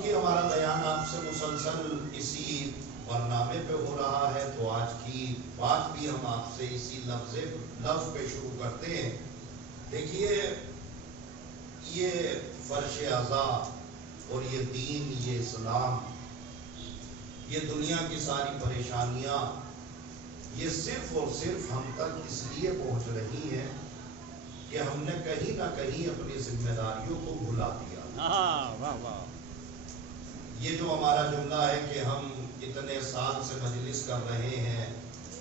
چونکہ ہمارا بیان آپ سے مسلسل اسی برنامے پہ ہو رہا ہے تو آج کی بات بھی ہم آپ سے اسی لفظ پہ شروع کرتے ہیں. دیکھیے یہ فرش اعضا اور یہ دین، یہ اسلام، یہ دنیا کی ساری پریشانیاں یہ صرف اور صرف ہم تک اس لیے پہنچ رہی ہیں کہ ہم نے کہیں نہ کہیں اپنی ذمہ داریوں کو بھلا دیا. یہ جو ہمارا جملہ ہے کہ ہم اتنے سال سے مجلس کر رہے ہیں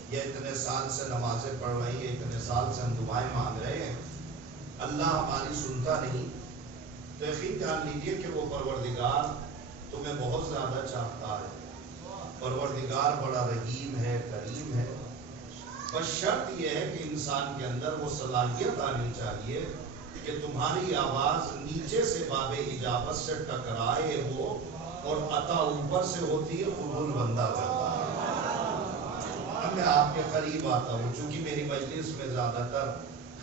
یا اتنے سال سے نمازیں پڑھ رہے ہیں، اتنے سال سے ہم دعائیں مانگ رہے ہیں، اللہ ہماری سنتا نہیں، تو یقین جان لیجیے کہ وہ پروردگار تمہیں بہت زیادہ چاہتا ہے. پروردگار بڑا رحیم ہے، کریم ہے. بس شرط یہ ہے کہ انسان کے اندر وہ صلاحیت آنی چاہیے کہ تمہاری آواز نیچے سے باب اجابت سے ٹکرائے ہو اور عطا اوپر سے ہوتی ہے، قبول بندہ کرتا ہے. اب میں آپ کے قریب آتا ہوں، چونکہ میری مجلس میں زیادہ تر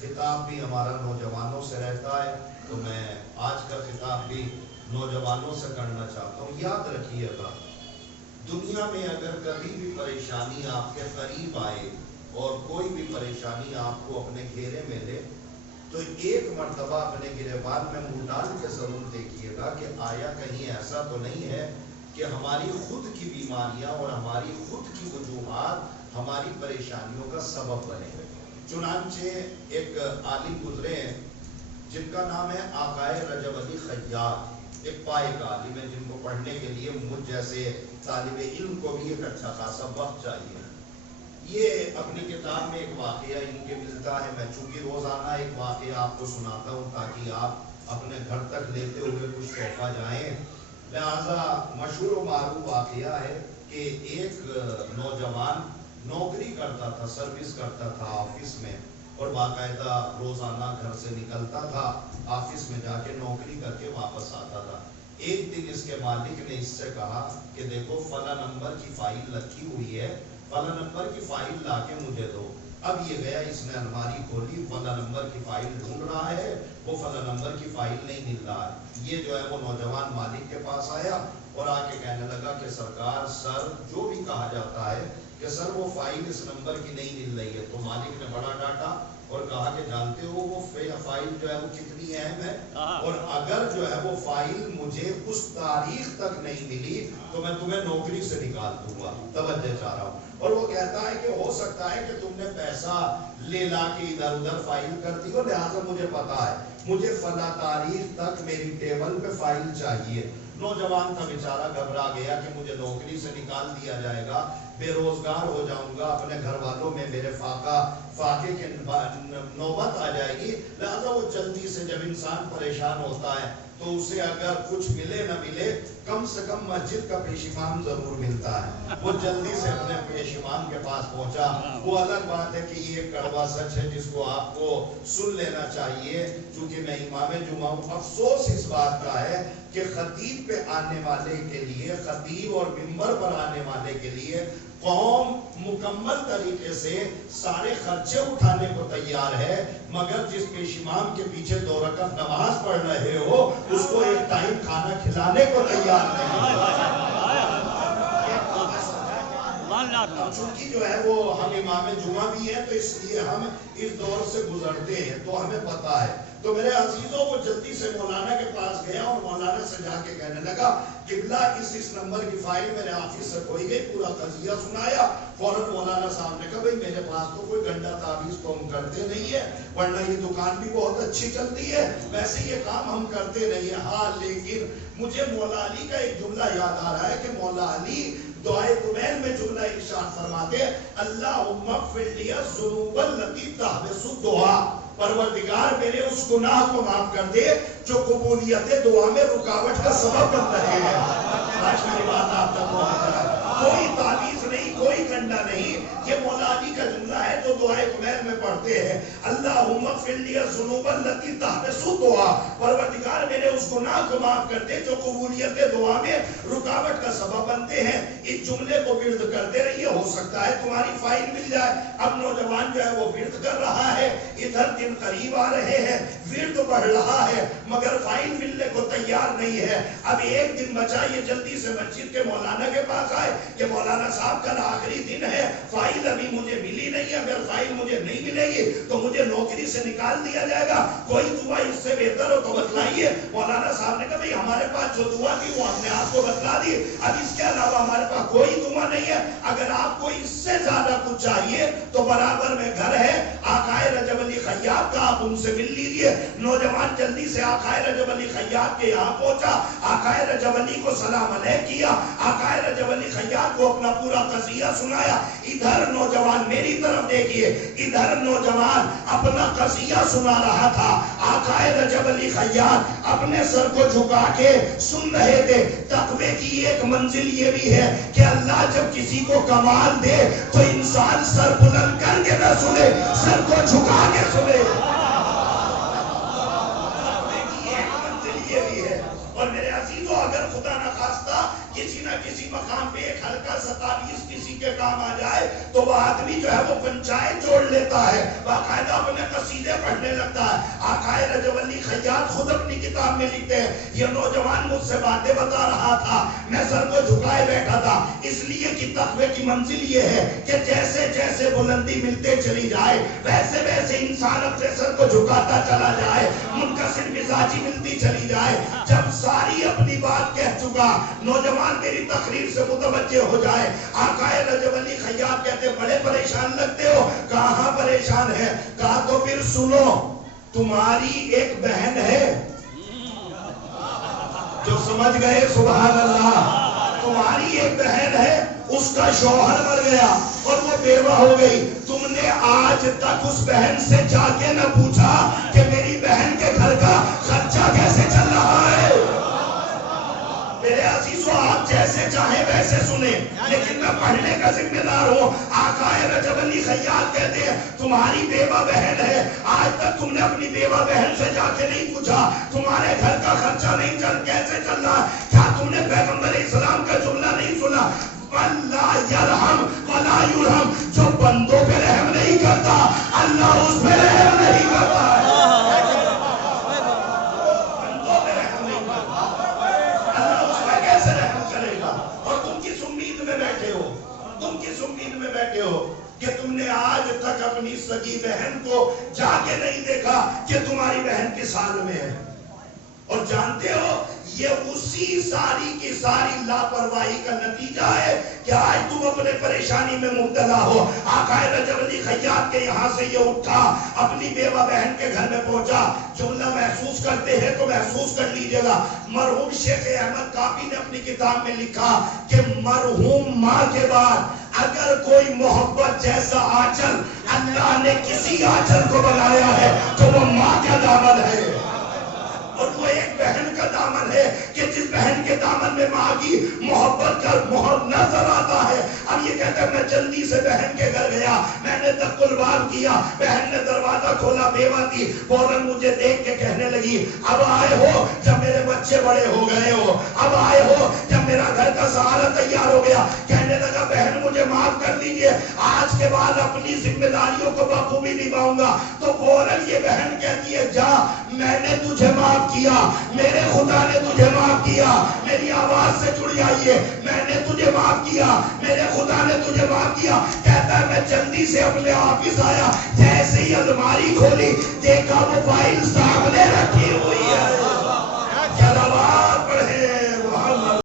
خطاب بھی ہمارا نوجوانوں سے رہتا ہے، تو میں آج کا خطاب بھی نوجوانوں سے کرنا چاہتا ہوں. یاد رکھیے گا، دنیا میں اگر کبھی بھی پریشانی آپ کے قریب آئے اور کوئی بھی پریشانی آپ کو اپنے گھیرے میں لے، تو ایک مرتبہ اپنے گریبان میں منہ ڈال کے ضرور دیکھیے گا کہ آیا کہیں ایسا تو نہیں ہے کہ ہماری خود کی بیماریاں اور ہماری خود کی وجوہات ہماری پریشانیوں کا سبب بنے. چنانچہ ایک عالم گزرے ہیں جن کا نام ہے آقائے رجب علی خیاط، ایک پائے کا عالم ہے جن کو پڑھنے کے لیے مجھ جیسے طالب علم کو بھی ایک اچھا خاصا وقت چاہیے. یہ اپنی کتاب میں ایک واقعہ ان کے ملتا ہے. میں چونکہ روزانہ ایک واقعہ آپ کو سناتا ہوں تاکہ آپ اپنے گھر تک لیتے ہوئے کچھ تحفہ جائیں، لہذا مشہور و معروف واقعہ ہے کہ ایک نوجوان نوکری کرتا تھا، سروس کرتا تھا آفس میں، اور باقاعدہ روزانہ گھر سے نکلتا تھا، آفس میں جا کے نوکری کر کے واپس آتا تھا. ایک دن اس کے مالک نے اس سے کہا کہ دیکھو فلاں نمبر کی فائل رکھی ہوئی ہے، فلاں نمبر کی فائل لا کے مجھے دو. اب یہ گیا، اس نے الماری کھولی، فلاں نمبر کی فائل ڈھونڈ رہا ہے، وہ فلاں نمبر کی فائل نہیں مل رہا ہے. یہ جو ہے وہ نوجوان مالک کے پاس آیا اور آ کے کہنے لگا کہ سرکار، سر جو بھی کہا جاتا ہے کہ سر وہ فائل اس نمبر کی نہیں مل رہی ہے. تو مالک نے بڑا ڈانٹا اور کہا کہ جانتے ہو وہ فائل جو ہے وہ کتنی اہم ہے، اور اگر جو ہے وہ فائل مجھے اس تاریخ تک نہیں ملی تو میں تمہیں نوکری سے نکال دوں گا. توجہ چاہ رہا ہوں. اور وہ کہتا ہے کہ ہو سکتا ہے کہ تم نے پیسہ لے لا کے ادھر ادھر فائل کر دی ہو، لہٰذا مجھے پتا ہے مجھے فلاں تاریخ تک میری ٹیبل پہ فائل چاہیے. نوجوان کا بیچارہ گھبرا گیا کہ مجھے نوکری سے نکال دیا جائے گا، بے روزگار ہو جاؤں گا، اپنے گھر والوں میں میرے فاقے کے نوبت آ جائے گی. لہذا وہ جلدی سے، جب انسان پریشان ہوتا ہے تو اسے اگر کچھ ملے نہ ملے کم سے کم مسجد کا پیش امام ضرور ملتا ہے. وہ جلدی سے اپنے پیش امام کے پاس پہنچا. وہ الگ بات ہے کہ یہ کڑوا سچ ہے جس کو آپ کو سن لینا چاہیے، چونکہ میں امام جمعہ ہوں. افسوس اس بات کا ہے کہ خطیب پہ آنے والے کے لیے، خطیب اور ممبر پر آنے والے کے لیے قوم مکمل طریقے سے سارے خرچے اٹھانے کو تیار ہے، مگر جس پیش امام کے پیچھے 2 رکعت نماز پڑھ رہے ہو اس کو ایک ٹائم کھانا کھلانے کو تیار نہیں. چونکہ جو ہے وہ ہم امام جمعہ بھی ہیں تو اس لیے ہم اس دور سے گزرتے ہیں تو ہمیں پتا ہے. تو میرے عزیزوں، وہ جلدی سے مولانا کے پاس گیا اور مولانا سے جا کے کہنے لگا قبلہ اس نمبر کی فائل میرے آفس سے کھوئی گئی. پورا قضیہ سنایا. فوراً مولانا صاحب نے کہا بھائی میرے پاس تو کوئی گنڈا تعویذ تو ہم کرتے نہیں ہے، ورنہ یہ دکان بھی بہت اچھی چلتی ہے، ویسے یہ کام ہم کرتے نہیں ہیں. ہاں لیکن مجھے مولا علی کا ایک جملہ یاد آ رہا ہے کہ مولا علی دعائے کمیل میں جملہ ارشاد فرماتے اللہم اغفر لی الذنوب التی تحبس الدعاء، پروردگار میرے اس گناہ کو معاف کر دے جو قبولیت دعا میں رکاوٹ کا سبب بن رہے ہیں. آج میری بات آپ تک پہنچ رہا ہے. کوئی تعویذ نہیں، کوئی گنڈا نہیں، یہ مولا علی کا جملہ ہے تو دعائے کمیل میں پڑھتے ہیں اللہم اغفر لی الذنوب التی تحبس الدعاء، پروردگار میرے اس گناہ کو معاف کر دے جو قبولیت دعا دعا میں رکاوٹ کا سبب بنتے ہیں. اس جملے کو ورد کرتے رہیے, ہو سکتا ہے تمہاری فائل مل جائے. اب نوجوان جو ہے وہ ورد کر رہا ہے, ادھر دن قریب آ رہے ہیں, ورد بڑھ رہا ہے مگر فائل ملنے کو تیار نہیں ہے. اب ایک دن بچا, یہ جلدی سے مسجد کے مولانا کے پاس آئے کہ مولانا صاحب کل آخری دن ہے, فائل ابھی مجھے ملی نہیں ہے, اگر فائل مجھے نہیں ملے گی تو مجھے نوکری سے نکال دیا جائے گا, کوئی دعا اس سے بہتر ہو تو بتلائیے. مولانا صاحب نے کہا بھئی ہمارے پاس جو دعا تھی وہ ہم نے آپ کو بتلا دی, اب اس کے علاوہ ہمارے پاس کوئی دعا نہیں ہے. اگر آپ کو اس سے زیادہ کچھ چاہیے تو برابر میں گھر ہے آقائے رجب علی خیاط کا, آپ ان سے مل لیجئے. نوجوان جلدی سے آقائے رجب علی خیاط کے یہاں پہنچا, آقائے رجب علی کو سلام علیہ کیا, آقائے رجب علی خیاط کو اپنا پورا قضیہ سنایا. ادھر نوجوان میری طرف دیکھیے, ادھر نوجوان اپنا قضیہ سنا رہا تھا, آقائے رجب علی خیاط اپنے سر کو جھکا کے سن رہے تھے. تقوی کی ایک منزل یہ بھی ہے کہ اللہ جب کسی کو کمال دے تو انسان سر بلند کر کے نہ سنے, سر کو جھکا کے سنے. تقوی کی ایک منزل یہ بھی ہے. اور میرے عزیزو, اگر خدا نہ خواستہ کسی نہ کسی مقام پہ ایک ہلکا سا تعویذ کسی کے کام آ جائے تو وہ آدمی جو ہے وہ پنچایت جوڑ لیتا ہے, باقاعدہ اپنے قصیدے پڑھنے لگتا ہے. آقائے رجب علی خیاط خود اپنی کتاب میں لکھتے ہیں, یہ نوجوان مجھ سے باتیں بتا رہا تھا, میں سر کو جھکائے بیٹھا تھا, اس لیے کہ تقوی کی منزل یہ ہے کہ جیسے جیسے بلندی ملتے چلی جائے ویسے ویسے انسان اپنے سر کو جھکاتا چلا جائے, منکسر مزاجی ملتی چلی جائے. جب ساری اپنی بات کہہ چکا, نوجوان میری تقریر سے متوجہ ہو جائے. آقائے رجب علی خیاط کہتے بڑے پریشان لگتے ہو, کہاں پریشان ہے؟ کہا تو پھر سنو, تمہاری ایک بہن ہے, جو سمجھ گئے سبحان اللہ, تمہاری ایک بہن ہے, اس کا شوہر مر گیا اور وہ بیوہ ہو گئی. تم نے آج تک اس بہن سے جا کے نہ پوچھا کہ میری بہن کے گھر کا خرچہ کیسے چل رہا ہے. میرے عزیزو, آپ جیسے چاہیں ویسے سنیں, لیکن میں پڑھنے کا ذمہ دار ہوں. آقائے رجب علی خیاط کہتے ہیں تمہاری بیوہ بہن ہے, آج تک تم نے اپنی بیوہ بہن سے جا کے نہیں پوچھا تمہارے گھر کا خرچہ نہیں کیسے چل رہا ہے. کیا تم نے پیغمبر اسلام کا جملہ نہیں سنا, وَلَا يَرْحَمْ وَلَا يُرْحَمْ, جو بندوں پہ رحم نہیں کرتا اللہ اس پہ رحم نہیں کرتا ہے. کہ تم نے آج تک اپنی سگی بہن کو جا کے نہیں دیکھا کہ تمہاری بہن کس حال میں ہے. اور جانتے ہو یہ اسی ساری کی ساری لاپرواہی کا نتیجہ ہے کہ آج تم اپنے پریشانی میں مبتلا ہو. آقائے رجب علی خیاط کے یہاں سے یہ اٹھا, اپنی بیوہ بہن کے گھر میں پہنچا. جملہ محسوس کرتے ہیں تو محسوس کر لیجئے گا. مرحوم شیخ احمد کافی نے اپنی کتاب میں لکھا کہ مرحوم ماں کے بعد اگر کوئی محبت جیسا آنچل اللہ نے کسی آنچل کو بنایا ہے تو وہ ماں کا دامن ہے. اور وہ ایک بہن کا دامن ہے کہ جس بہن کے دامن میں ماں کی محبت کا مہر نظر آتا ہے. اب یہ کہتا ہے میں جلدی سے بہن کے گھر گیا, میں نے دق الباب کیا, بہن نے دروازہ کھولا, بیوہ تھی, فوراً مجھے دیکھ کے کہنے لگی اب آئے ہو جب میرے بچے بڑے ہو گئے ہو, اب آئے ہو جب میرا گھر کا سہارا تیار ہو گیا. کہنے لگا بہن مجھے معاف کر دیجئے, آج کے بعد اپنی ذمہ داریوں کو بخوبی نبھاؤں گا. تو فوراً یہ بہن کہتی ہے جا, میں نے تجھے معاف کیا, میرے خدا نے تجھے معاف کیا. میری آواز سے جڑ جائیے, میں نے تجھے معاف کیا, میرے خدا نے تجھے معاف کیا. کہتا ہے میں جلدی سے اپنے آفس آیا, جیسے ہی الماری کھولی دیکھا وہ فائل سامنے رکھی ہوئی ہے. کیا